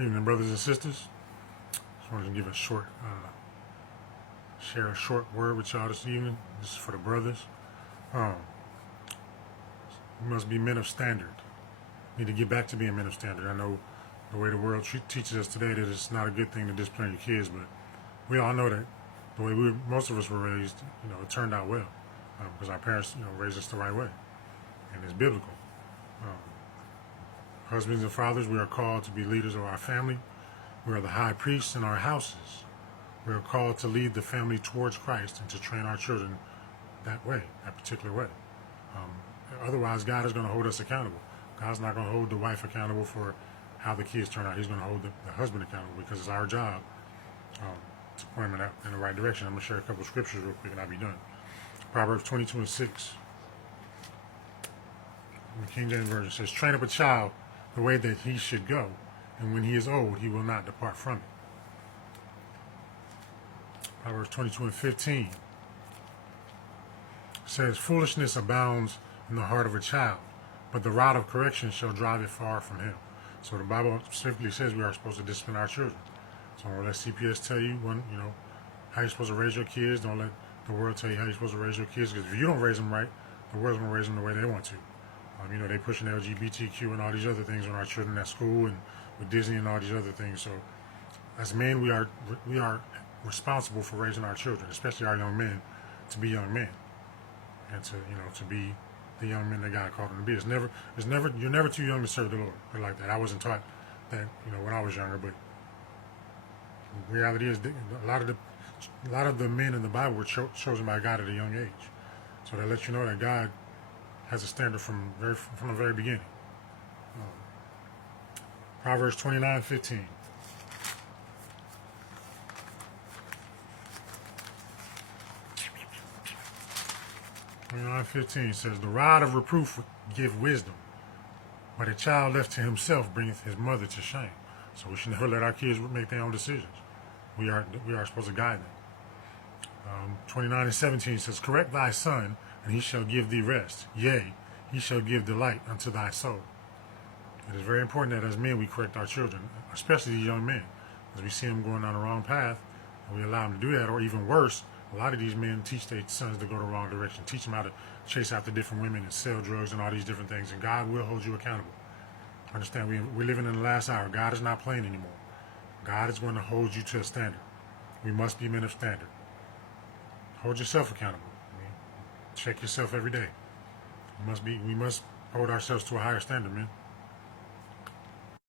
Evening, brothers and sisters. Just wanted to give a short, share a short word with y'all this evening. This is for the brothers. Um, we must be men of standard. Need to get back to being men of standard. I know the way the world teaches us today that it's not a good thing to discipline your kids, but we all know that the way most of us were raised, it turned out well because our parents, raised us the right way, and it's biblical. Um, Husbands and fathers, we are called to be leaders of our family. We are the high priests in our houses. We are called to lead the family towards Christ and to train our children that way, that particular way. Otherwise, God is going to hold us accountable. God's not going to hold the wife accountable for how the kids turn out. He's going to hold the husband accountable because it's our job to point them in the right direction. I'm going to share a couple of scriptures real quick and I'll be done. Proverbs 22:6. The King James Version says, "Train up a child the way that he should go, and when he is old, he will not depart from it." Proverbs 22:15 says, "Foolishness abounds in the heart of a child, but the rod of correction shall drive it far from him." So the Bible specifically says we are supposed to discipline our children. So don't let CPS tell you how you're supposed to raise your kids. Don't let the world tell you how you're supposed to raise your kids, because if you don't raise them right, the world's going to raise them the way they want to. They pushing LGBTQ and all these other things on our children at school and with Disney and all these other things. So as men, we are responsible for raising our children, especially our young men, to be young men and to be the young men that God called them to be. You're never too young to serve the Lord. But like that, I wasn't taught that when I was younger, but the reality is a lot of the men in the Bible were chosen by God at a young age. So that lets you know that God has a standard from the very beginning. Proverbs 29:15. Says, "The rod of reproof give wisdom, but a child left to himself bringeth his mother to shame." So we should never let our kids make their own decisions. We are supposed to guide them. 29:17 says, "Correct thy son, and he shall give thee rest. Yea, he shall give delight unto thy soul." It is very important that as men we correct our children, especially these young men, as we see them going down the wrong path, and we allow them to do that, or even worse, a lot of these men teach their sons to go the wrong direction, teach them how to chase after different women and sell drugs and all these different things, and God will hold you accountable. Understand, we're living in the last hour. God is not playing anymore. God is going to hold you to a standard. We must be men of standard. Hold yourself accountable. Check yourself every day. We must hold ourselves to a higher standard, man.